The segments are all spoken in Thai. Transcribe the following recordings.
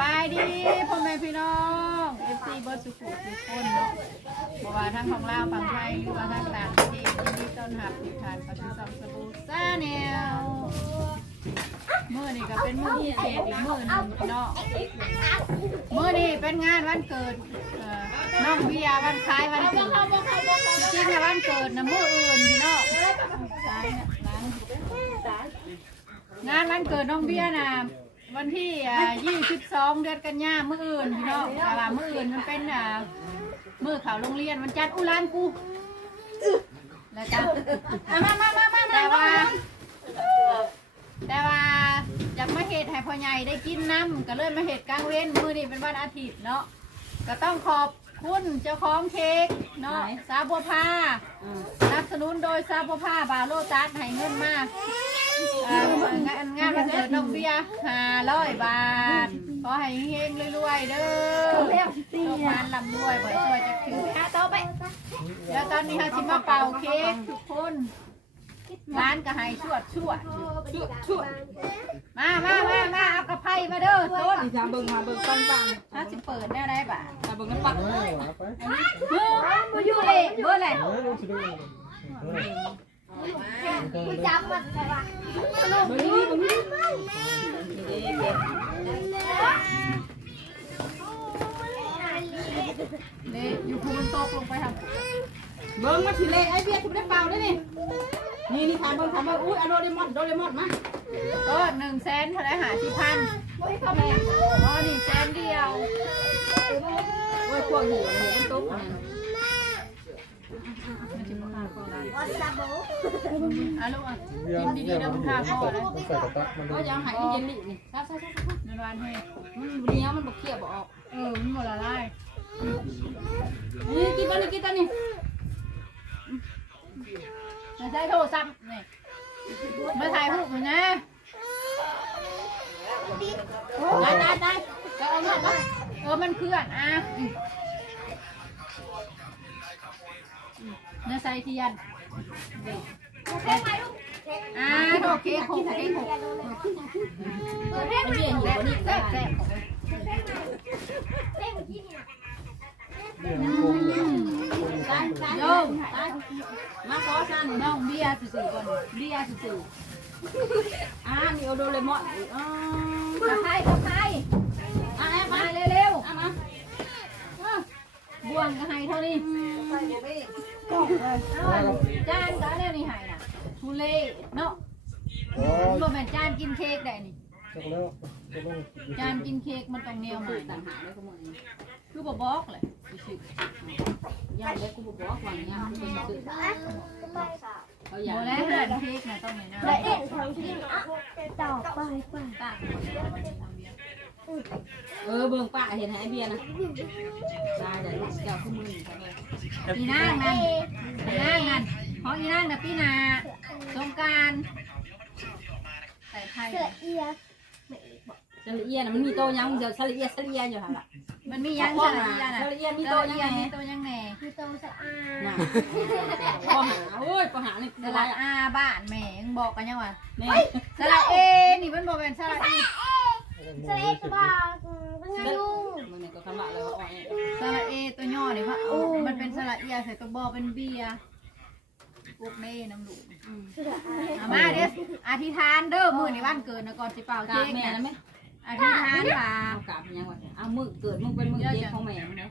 บายดีพ่อแม่พี่น้องเอฟซีเบิร์ดสุขุทุกคนเนาะเพราะว่าทั้งของลาวฝั่งไทยหรือว่าทั้งต่างประเทศยินดีต้อนรับทุกท่านเขาสู่ช่องสบู่ซ่าแนวมื่อนี่ก็เป็นมื้อพิเศษอีกมื้อหนึงพี่น้องมื้อนี้เป็นงานวันเกิดเอ่อน้องเบียร์วันคล้ายวันเกิดจริงๆนะวันเกิดนะมื้ออื่นพี่น้องตายเนายงานวันเกิดน้องเบียร์นะ วันที่ยี่สิบสองเดือนกันยามื้ออื่นพี่น้องแต่ว่ามื้ออื่นมันเป็นอ่ามื้อเขาโรงเรียนวันจันทร์อุรานกูแล้วจ้ะมามามามาแต่ว่า แต่ว่าอยากมาเห็ดให้พ่อใหญ่ได้กินน้ำก็เลยมาเห็ดกลางเว้นมื้อนี้เป็นวันอาทิตย์เนาะก็ต้องขอบคุณเจ้าของเค้กเนาะซาบัวพาสนับสนุนโดยซาบัวพาบาโลตัสให้เงินมาเอ่องานงานวันเกิดน้องเบียร์ห้าร้อยบาท ขอให้เฮงๆรวยๆเด้อเรียกโชคมานลำด้วยบ่อยช่วยจะถือแค่โต๊ะไปเดี๋ยวตอนนี้เขาชิมาเป่าเค้กทุกคนร้านก็ให้ชวดชวดชวดมามามามาเอากระไพมาเด้อต้นอีจาเบิ่งมาเบิ่งก้อนปังถ้าสิเปิดได้ไรบ่าจาเบิ่งน้ำปังเออเอาไปเฮ้ยมาอยู่เลยเบอร์อะไร เลงสิดูเออกูจำมันเบิ่งนี่เบิ่งนี่อยู่ภูมันตกลงไปทางเบิ่งมาทีเล็กไอ้เบี้ยคุณไม่ได้เปล่าได้นี่นี่นี่ถามเบิ่งถามเบิ่งอุ้ยอะโดเรมอนโดเรมอนมาก็หนึ่งแสนเท่าไรหาที่พันอ๋อนี่แสนเดียวโอ้ยพวกหิวหิวเป็นตุ๊กนั่น อะลูกอะเดี๋ยวเดี๋ยวมันใส่ใส่กระตะมันก็ยังหายเย็นนี่นี่ซ่าซ่าซ่าซ่านันวันให้มันเลี้ยมันบกเคี้ยบออก เออมันหมดละลายนี่กินตอนนี้กินตอนนี้มาใช้โทรศัพท์นี่มาถ่ายรูปหน่อยนะได้ได้ได้จะเอาเงินปะเออมันเคลื่อนอะเนื้อใส่เทียน อ่าโอเคหกโอเคหกไอ้เบี้ยหิวนี่แซ่แซ่บบแซ่บเดี๋ยวมันคงได้ได้โยมได้มาขอสั่นน้องเบียร์สื่อๆก่อนเบียร์สื่ออ่านี่เอาโดเรมอนอ๋อๆกระไพกระไพ อะแอบ มา มา เร็ว อะมา ๆบ่วงกระไพเท่านี้ จานก็เนี่ยนี่ไห้น่ะทุเล่เนาะอ๋อบ่แม่นจานกินเค้กได้นี่จบแล้วจะต้องจานกินเค้กมันต้องแนวใหม่ต่านะงหากเลยขโมยคือบ่บอกเลยย่างเล็กกูบอกว่าย่างเป็นสื่อเขาบ่ย่างแล้วหานเค้กน่ะต้องไหนนะและเอ็นของที่ต่อไปไปต่าง เออเบิ่งป้าเห็นไอ้เบียร์นะได้แต่ลูกแก้วขึ้นมืออีนางนั่นอีนางนั่นของอีนางน่ะปีหน้าสงกรานต์ใส่ไข่เสือเอียสลีเอียนะมันมีโตยังเดี๋ยวสลีเอียสลีเอียอยู่ห่นละมันมียังพ่อใส่หาอีน่ะสลีเอียมีมีโตโตยัยังงไงมีโตยังแหน่คือตรงสะอาน่ะดพ่อหาโอ้ยพ่อหานี่สสลัลาดยอาบ้านแม่ยังบอกกันยังว่าแม่สลัดเอนี่มันบอกเป็นสลัดอี เสือเอ็นบ้าเป็นยุ่งมันนี่ก็คำละเลยว่าอ่อยสลัดเอตัวย่อนี่ว่าเอามันเป็นสลัดเอียใส่ตัวบอเป็นเบียร์พวกเน่น้ำหลูกเสือเอามาเดี๋ยวอธิษฐานเด้อมื้อนี้วันเกิดนะก่อนสิเป่ากาเค้บกแม่เนี่ยนะแม่อธิษฐานว่าเอากาบยังวะเอามือเกิดมึงเป็นมือเจ๊ของแม่เนาะ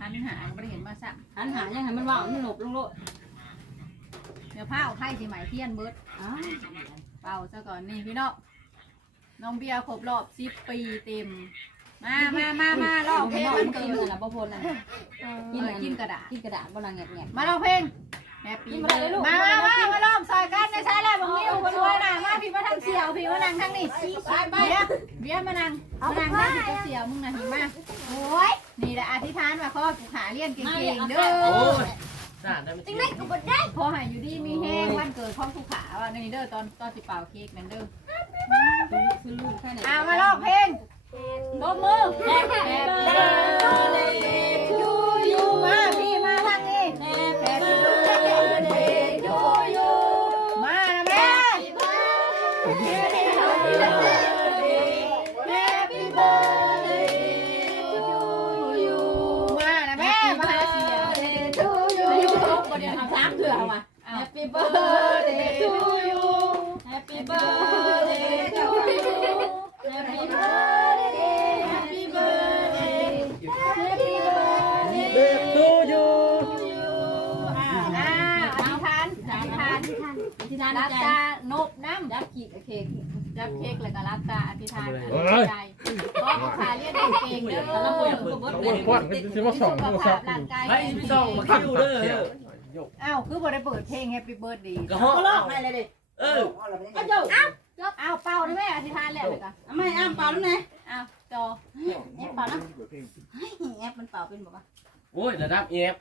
หันหาบ่ได้เห็นมาสั่งหันหายังไงมันว่ามันหลบลงโลดเดี๋ยวผ้าเอาไข่สิไหมเทียนเบิดอ้าวเป่าซะก่อนนี่พี่น้อง น้องเบียร์ครบรอบ10ปีเต็ม มามามามาลองเพลงวันกิเกินดน่ะบ่พ้นน่ะกินกินกระดาษ กินกระดาษบ่ลังแงบมาลองเพลงแฮปปี้มามามามาลองซอยกันในใช้แล้วบางนิ้วคนรวยน่ะมาพี่มาทางเสียวพี่มานั่งทางนี้ไปไปเบียร์เบียร์มานั่งมานั่งทางที่เสียวมึงน่ะเห็นมาโอ้ยนี่แหละอธิษฐานว่าขอผู้ขาเรียนเก่งๆเด้อ สาดได้ไหมจริงไหมกูบอกได้ขอให้อยู่ดีมีแห้งวันเกิดของผู้ขาว่านี่เด้อตอนตอนสิเป่าเค้กนั่นเด้อซื้อลูกแค่ไหนอ่ามาลองเพลงตบมือ Happy birthday สามเถื่อว่ะ Happy birthday to you Happy birthday to you Happy birthday Happy birthday Happy birthday เด็กตู้อยู่ to you อ่าอ้าวอธิษฐานอธิษฐานอธิษฐานรับใจตานบน้ำยับขีดโอเคจับเค้กแล้วก็รับตาอธิษฐานใจขอผู้ขาเรียนเก่งๆเด้อแล้วเราอยากเปิดเบิร์ดโอ้เลยยควันก็จะมาส่องสุโทขรศัภาพพท์ร่างกายให้แข็งพี่แรส่องงมาคิวเด้อ อ้าวคือบ่ได้เปิดเพลง Happy Birthday ก็เขาฮะลอกให้เลยดิเอออ้าวเจ้าอ้าวเป่าได้ไหมอธิษฐานแล้วเลยก็ไม่อ้ามเปล่าแล้วไงอ้าวจอแอปเปล่านะแอปมันเปล่าเป็นบอกว่าโอ้ยระดับเอฟ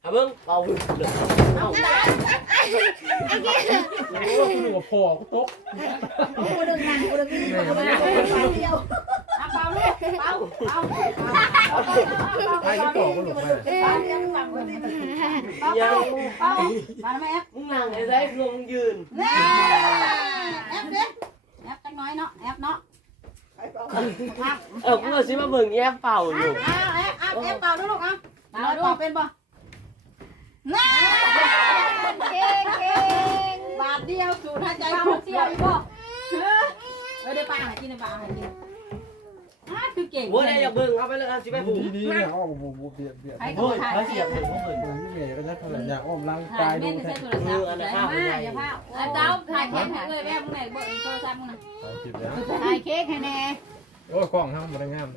เอาเบิ้งเป่าเลยเอาตายโอ้ยคุณหัวพอกูตกกูดึงงานกูดึงนี่กูดึงเดียวอะเปล่าลูกเปล่าเปล่าใครที่ต่อก็หลุดมาเปล่ายังฟังคนนี้เปล่าเปล่าเปล่ามาแล้วไหมแอปมึงนั่งไอ้ไรลงยืนแอปเด้แอปจังน้อยเนาะแอปเนาะเออกูว่าสิมาเบิ่งแอฟเป่าอยู่อ้าวแอปแอปเปล่าด้วยลูกอะเปล่าเปล่าเป็นป่ะน่าเก่งเก่งบาทเดียวสูดห อีกบ่เออได้ปลาหากินได้ปลาหากินอะคือเก่งโอ้ยอยากเบิ่งเอาไปเลยสิไปบุ๋มดีๆเนี่ยอ้อมบูบูเบียดเบียดให้โอ้กูยถ่ายเขาเสียบเถึงเขาเบิ่งเหมือนที่เมย์ก็จะขนาดอยากอ้อมร่างถ่ากายยแม่ดูจะแท้ใช้โทรศัพท์มาอย่าพลาดอาเจ้าถ่ายแค่เลยแม่มึงไหนเบอร์โทรศัพท์มึงนะคลิปแล้วถ่ายเค้กให้แน่โอ้ยกล้องทำมันงาม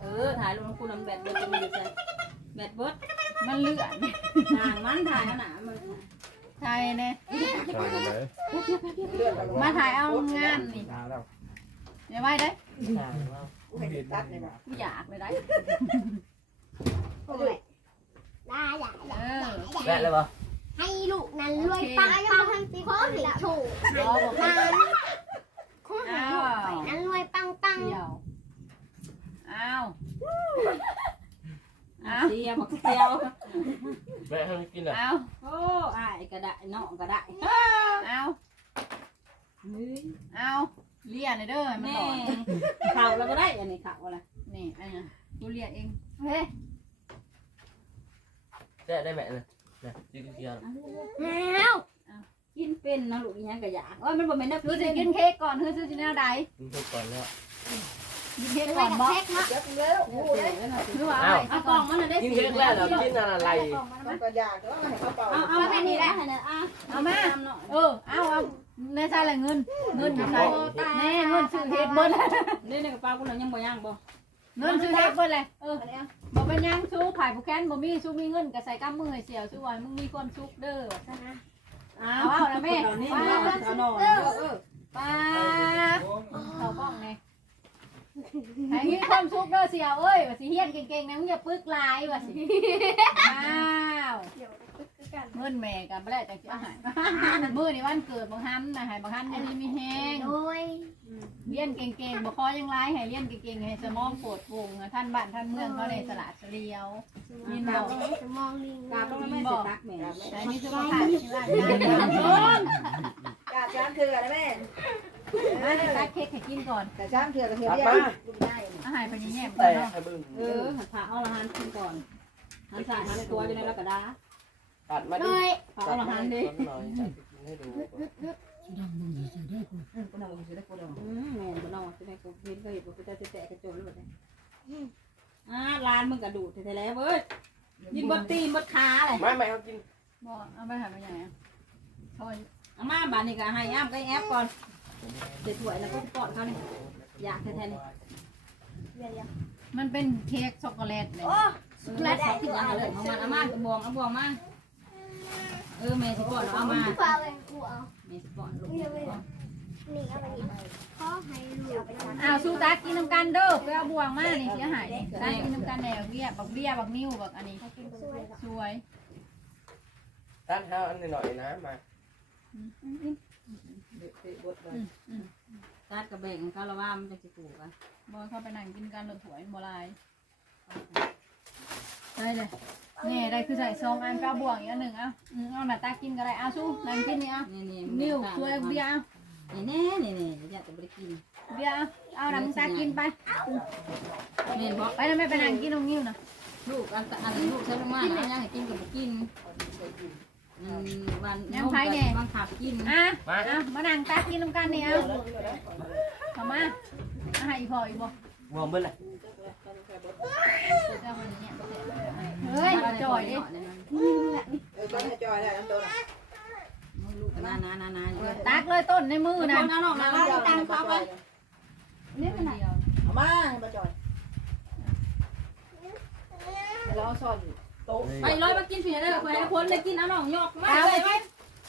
เออถ่ายลงกูนำแบตเบิร์ดมันจะแบตเบิร์ดมันเลื่อนห่างมันถ่ายขนาดมันถ่ายแน่ใช่เลยมาถ่ายเอางานนี่ตาแล้วอย่าไว้ได้กูอยากเลยได้ได้อยากเออแม่เลยปะให้ลูกนั้นรวยปังปังทั้งสี่ข้อสิถูกรอบอกนั้นข้อหาอ้าวนั้นรวยปังปังเดียวอ้าวอ้าวเสียมักเสียวแม่ให้มันกินอะอ้าวโอ้อายก็ได้น้องก็ได้อ้าวอ้าว เลียนเด้อให้มันแม่หลอนข่าวแล้วก็ได้อันนี้ข่าวอะไรนี่อันนี้กูเลียนเองเฮ้ยได้ได้แม่เลยนะจิ้งเกียร์แล้วกินเป็นนะลูกยังก็อยากโอ้ยมันบ่แม่นนะคือสิกินเค้กก่อนคือสิกินแนวใดกินทุก ก่อนแล้วกินเค้กรวก่อยนกับบ่เช็คเนาะคือว่าเอากล่องมันได้กินเค้กแล้วเหรอกินอะไรเอาเอาแค่นี้ได้เนี่ยอะเอามาเออเอาเอาในใช่ละเงิน เงินอยู่ใส่แน่เงินซื้อเค้กเบิ้ลนี่ในกระเป๋ากูเรายังบ่ย่างบ่เงินซื้อเค้กเบิ้ลเลยเออบ่เป็นยังสู้ขายผู้แค้นบ่มีสู้มีเงินก็ใส่กำมือให้เสียวสู้ไว้มึงมีความสุขเด้อเอาเอานะแม่เอาเอาหน่อยเออเออป้าเขาบ้องไง ให้มีความสุขเด้อเสียวเอ้ยว่าสิเฮียนเก่งๆนะมึงอย่าปึกลายว่าสิอ้าวเงินแม่กันบ่แล้วจังสิเอาให้มื้อนี้วันเกิดบ่ฮันนะให้บ่ฮันอยู่ดีมีแฮง โดยเรียนเก่งๆบ่คอยังร้ายให้เรียนเก่งๆให้สมองโปรดโปร่งอะท่านบ้านท่านเมืองเขาได้สละเสลียวมินบอกจะมองลิงกราบลงแม่สิตักแม่แต่นี่คือว่าขาดที่ร่างกายนะกาบช้างเถื่อนะแม่ มาตัดเค้กให้กินก่อน แต่ช้างเถื่อกับเถื่อตัดเดียวมาอาหารเป็นยังไงแต่เนาะให้เบิ่งเออหันขาเอาละหันกินก่อนหันสายหันตัวอยู่ในกระดาษตัดมาโดดิยเอาละหันดิหน่อยให้ดูอืมแม่บ่นอนสิแม่กูเห็นก็เห็นบ่จะแตะกระโจนแล้วแบบนี้อ่าลานมึงกระดูดแท้ๆแล้วเว้ยยินบดตีนบดขาเลยไม่ไม่เขากินบ่เอาไปหาไปยังไงอะโอ้ยอามาบานนี่ก็ให้อ้ามก็แอปก่อน เด็ดถ้วยแล้วก็ปอดเขานี่อยากแท้ๆนี่มันเป็นเค้กช็อกโกแลตเลยแล้วสองที่ยังเลยของมันอามาก็บวงเอาบวงมาเออแม่สิปอดเอามากูเอาเลยกูเอาแม่สิปอดลูกนี่เอาไปนี่เอาไปนี่ขอให้ลูกไปทำอ้าวสู้ตักกินน้ำกันเด้อไปเอาบ่วงมานี่เสียหายตักกินน้ำกันแหนวเบี้ยบักเบี้ยบักนิ้วบักอันนี้สวยสวยตัดเท้าอันหน่อยนะมา ตัดกระเบงเขาละว่ามันจะสิปลูกอะบ่เข้าไปนั่งกินกันรถถวยบ่ลายได้เลยนี่ได้คือใส่ซองอันก้าบ่วงอีกอันหนึ่งเอาอืมเอาหน้าตากินก็ได้เอาสู้นั่งกินนี่เอานี่นี่นิ้วสวยเบี้ยเอานี่แน่นี่นี่อยากจะไปกินเบียร์เอาน้ำตากินไปนี่บอกไปแล้วไม่ไปนั่งกินตรงนิ้วนะลูกอันอันลูกใช้ลงมานะยังให้กินกับกิน วันบังคับกินอะอะมานั่งตักกินน้ำกันนี่เอาเข้ามาอาหารอีพออีบ่มองเบิ่งเลยเฮ้ยมาจ่อยดิเออก็ให้จอยได้น้ำตัวน่ะนานานานาเยอะตักเลยต้นในมือคนนะเอาหนอกนะว่าตังเขาไปนี่มันไหนเอามาให้มาจอยแล้วเอาซ่อนโต๊ะ ไปร้อยมากินผีได้หรอคนให้คนเลยกินเอาหนองยอกมาเลยไป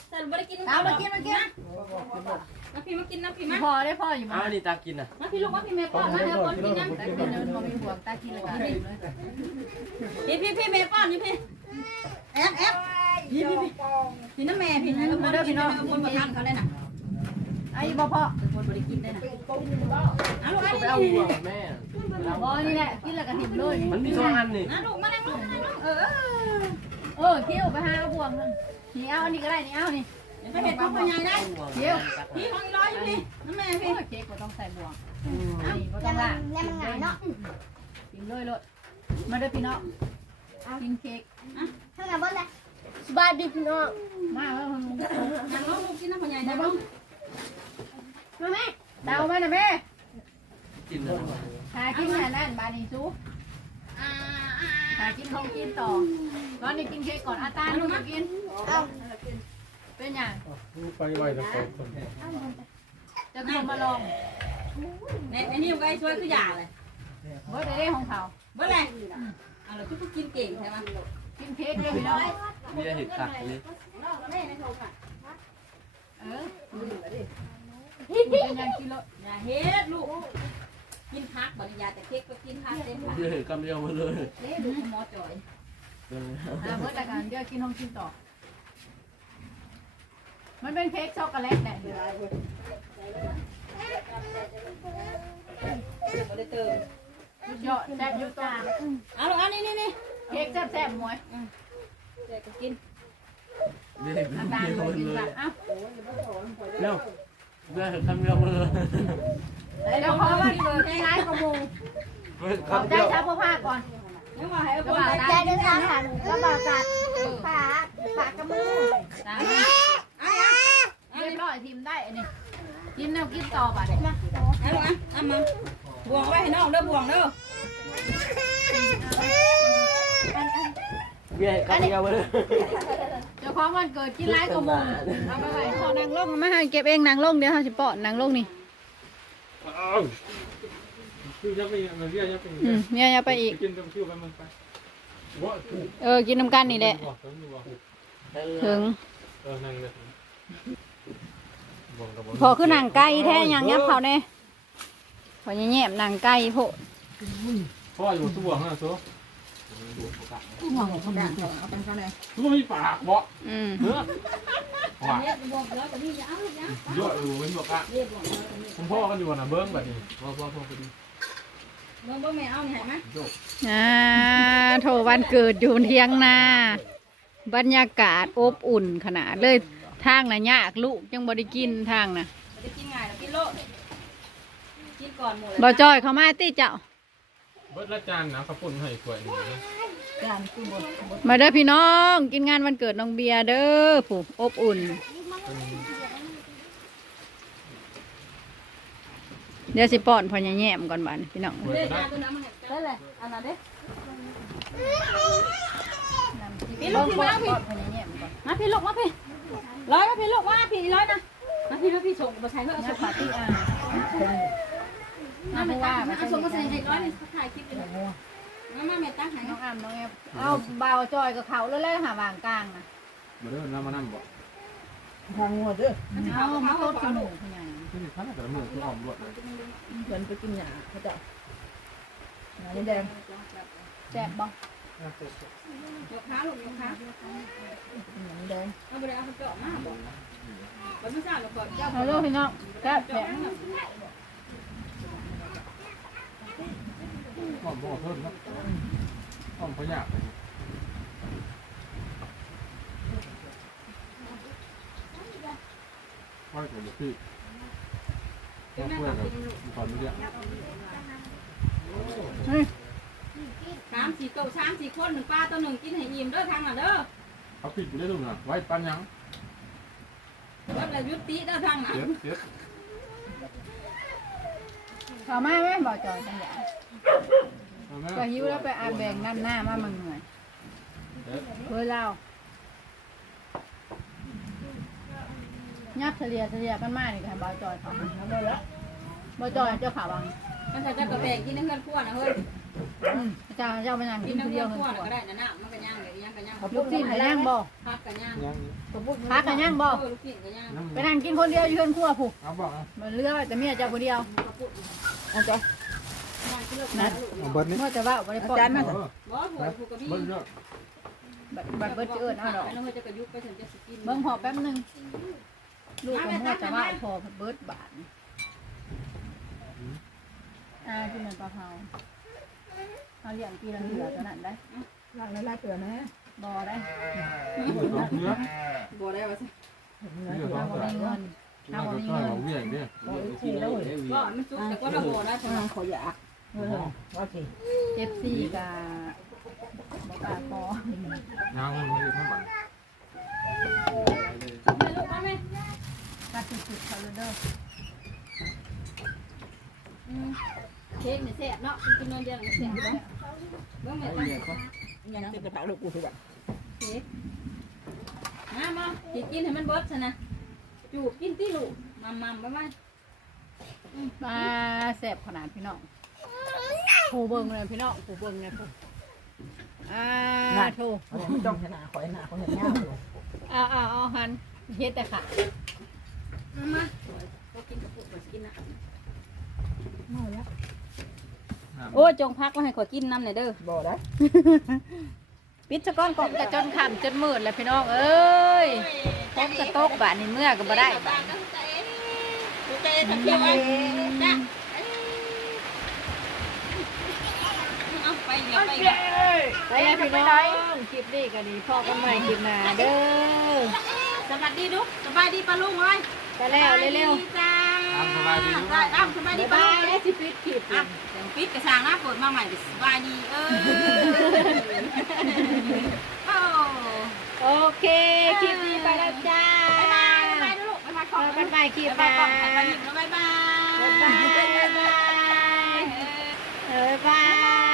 แต่ไม่ได้กินเอามากินมากินมาพี่มากินน้ำพี่อีมาพอได้พออยู่อ้ามั้วยนี่ตากินน่ะมาพี่ลูกมาพี่แม่ป้อนมาเดี๋ยวคนกินน้ำตักกินเดินพอมีห่วงตักกินเลยกันพี่พี่พี่แม่ป้อนนี่พี่แอบแอบพี่พี่พี่พี่น้ำแม่พี่ให้คนกินได้คนมาทานเขาได้น่ะไอ้บ่พ่อคนบริกินได้น่ะเอาลูกไปเอาหัวแม่บ่นี่แหละกินแล้วก็ถิ่มเลยมันมีสองอันนี่นะลูกมานั่งลูกมานั่งลูกเออเออเที่ยวไปหาบ่วงนั่นนี่เอาอันนี้ก็ได้นี่เอานี่ไปเห็ดพ่อพ่อใหญ่ได้เที่ยวพี่ห้องร้อยอยู่พี่น้ำแม่พี่เค้กบ่ต้องใส่บ่วงนี่บ่ต้องล่างแล้วมันหงายเนาะกินเลยเลยมาเด้อพี่น้องกินเค้กข้างหนบ้านเลยสบายดีพี่น้องมาเออนั่งลูกลูกกินน้ำพ่อใหญ่ได้บ้างมาแม่เดาวมาน่ะแม่กินเลยหากินอันนั้นบานี่ซุหา กินของกินต่อตอนนี้กินเค้กก่อนอาตาลูกกินเอาเป็นหยังไปไว้ทั้งสองคนจะกินมาลองเนี่ยไอ้นี่ก็ช่วยคือหยาเลยเบิดได้ของเขาเมื่อไรเอาเราทุกกินเก่งใช่ไหมกินเค้กเลยพี่น้องมีแต่เห็ดขักเลยเออเป็นหยังกินเลยอย่าเฮ็ดลูก กินพักบริยาแต่เค้กก็กินพักเต็มพักมีแต่เห็ดกำเดียวมาเลยเด้ดูหมอจ่อยอ่าเบิดแต่กันเดี๋ยวกินของกินต่อ มันเป็นเค้กช็อกโกแลตแหละบ่ได้เติมสุดยอดแซ่บอยุตาเอาลูกอันนี้นี่นี่เค้กแซ่บแซ่บๆหมวยเด็กก็กินมีแต่อาเห็ดตากำเดียวเลยมากินเลสัยกอะเร็วมีแต่เห็ดกำเดียวมาเลย เดี๋ยวขอวันเกิดให้ร้ายกว่ามูเขอบใจเดียวชาวพ่อภาก่อนยังว่าให้กคระนบาไปตาใจเดินทางหันก็บอกกันฝาฝากระมือตาเอาเอาเรียบร้อยทีมได้อันนี้กินแนวกินต่อป่ะเนี่ยเอาละเอามาบวงไว้ให้น้องเด้อบวงเด้อมีแต่เห็ดกำเดียวเลยเจ้าของวันเกิดกินร้ายกว่ามูเอาไปไว้ขอนางลงมาให้เก็บเองนางลงเดี๋ยวเขาสิปาะนางลงนี่ เรียกจะเป็นอืมเนี่ยอย่าไปอีกกินตรงชื่อไปมันไปว่าถูกเออ กินน้ำกันนี่แหละบอกถึงบอกถึงเออนั่งเลยบอกกับพอคือหนังไก่แท้ยังยับเขาเนี่ยพอแย่ๆหนังไก่โพดพ่ออยู่ตัวฮะซัวห่วงเขาด่าเอาเป็นเขาเลยซัวมีปากบ่อืมเนื้อ ว่าเฮ็ดบวงแล้วก็นี่จะเอาลูกนะเยอะอยู่เป็นบอกอะเรียบวงแล้วคุณพ่อกันอยู่นะเบิ้งแบบนี้พ่อพ่อพ่อไปดีเบิ่งเบิ่งแม่เอานี่ให้ไหมอ่าโถวันเกิดอยู่เที่ยงนาบรรยากาศอบอุ่นขนาดเลยทางน่ะยากลูกยังบ่ได้กินทางน่ะจะกินง่ายกินโลกินก่อนหมดบ่จอยเข้ามาติเจ้าเบิ้งละจานนะข้าวปุ้นให้สวยดีนะ การกินบดมาเด้อพี่น้อง กินงานวันเกิดน้องเบียร์เด้อผู้อบอุ่น เดี๋ยวสิป้อนพอแย่ๆก่อนบาดนี้พี่น้องสวยเด้ก็ได้ยาตัวน้ำมันได้เลยอันนั้นเด้พี่พี่ลูกพี่มาพี่พอแย่ๆก่อนมาพี่ลูกมาพี่ร้อยมาพี่ลูกมาพี่ร้อยนะมาพี่ลูกพี่ส่งมาใช้เพื่อเอานะส่งปาร์ตี้อ่ามาแม่ตั้งเอาส่งมาใส่ให้ร้อยนี่ถ่ายคลิปเลย มามาแม่ตั้งให้น้องอ้ำน้องแอบเอาเบาจอยกับเขาแล้วเลยหาวางกลางนะมาเด้อน้ำมานั่งบ่ทางหัวเด้อเอามาตดจมูกขนาดที่นี่ท่านแต่ละมือคืออ่อมรวดเลยเหมือนไปกินหยาเขาจะหยานี่แดงแซ่บบ่ยกขาลูกยกขาหยานี่แดงเอาไปเลยเอาไปเจาะมาบ่บ่ไม่ทราบหรอกก่อนเจ้าเอาลูกพี่น้องแซ่บแซ่บ อ่อมบ่เพิ่มนะอ่อมพยากว่าแต่ละพี่มาเพื่อนกับตอนนี้เนี่ยสามสี่โต๊ะสามสี่คนหนึ่งป้าตัวหนึ่งกินให้อิ่มเด้อทางน่ะเด้อเขาปิดอยู่ได้ลูกนะไว้ปันยังว่าแต่ยุติได้อทางน่ะเสียบเสียบเขามาไหมบ่จอยจังหวะ ก็หิวแล้วไปอาแบ่งน้ำหน้ามามันเหนื่อยเพื่อเรายับเฉลี่ยเฉลี่ยกันมานี่ค่ะบ่จอยเขาบ่จอยเจ้าขาวังมันจะกระแบงกินในเงินขั้วนะเฮ้ยอืมเจ้าเจ้าไปนั่งกิกินนในคนเงิเดียวนคนขั้วเดียวก็ได้นะน้ำมันก็ย่างเลยย่างก็ย่างลูกชิ้นก็ย่างบ่พักก็ย่างยังพักกันย่างบ่ลูกชิ้นก็ย่างยังไปนั่งกินคนเดียวอยู่เพื่อนครัวผูกเอาบอกเอามันเลือกแต่เมียเจ้าคนเดียวเอาจ้ะ นั่นเอาเบิร์ดนี่เมื่อจะว่าบ่ได้ปอดเออบ่หัวผูกกระบี่เบิร์ดเยอะบัดบัดเบิดจะเอิ้นเอาดอกแล้วเฮ้ยจะกระยุกไปถึงจะสกินเบิ่งพอแป๊บหนึงลูกของเมื่อจะว่าพอเบิดบาทอ่าที่มันปลาเผาเอาเลี้ยงกีละเหลือตัวนั้นได้ล้างแล้วเตือนนะบ่ได้เบิร์ดเอาเนื้อบ่ได้ว่าสิเนื้อถ้าเขาบ่ใส่มีเงินเนื้อเขาใส่ของเวียงเนี่ยบ่มันสุกแต่ก็ระโบนะจังขออยาก เออว่าสิเจ็บซี่กับบ่ปากคอยางมันไม่ได้ทั้งหมดไมลูกมาแม่กัดสุดๆเขาเลยเด้อเค้กเนี่ยแซ่บเนาะกินนอนเดียวนี่แซ่บเนาะเบิ่งแม่ยังติดกระเป๋าลูกกูคือแบบเค้กมามาสิกินให้มันเบิดซะนะจูบกินติลูกมัมๆบ๊ายบายปลาแซ่บขนาดพี่น้อง ผู้เบิ่งเลยพี่น้องผู้เบิ่งเลยผู้อ่าโถจ้องชนะขอยหน้าเขาเห็นเงาอยู่เอาเอาเอาหันเฮ็ดแต่ค่ะมามาก็กินกับปุกก็กินนะโอ้จงพักไว้ให้ข่อยกินน้ำหน่อยเด้อบ่ได้ปิดสะก้อนกบกระจนค่ำจนมืดแล้วพี่น้องเอ้ยพบกระตกบาดนี่เมื่อก็บ่ได้บาดใจตะเคียวไว้จ้ะเอาไปเดี๋ยวไปเดี๋ยว ไปแล้วพี่น้องคลิปนี้ก็ดีพ่อกันใหม่คลิปหน้าเด้อสวัสดีลูกสบายดีปะลุงเอ้ยไปแล้วเร็วจ้าตามสบายดีได้อ้ามสบายๆดีบ๊ายปะบาลุยงได้สิปิดคลิปอะเดี๋ยวปิดกระชางนะเปิดมาใหม่สบายดีเออโอ้โอเคคลิปนี้ไปแล้วจ้าบ๊ายบายบ๊ายบายลูกบ๊ายบายขพอบบกันใหม่คลิปหบ๊ายน้าบายบ๊ายบายบ๊ายบายบ๊ายบายบ๊ายบายเออบ๊ายบาย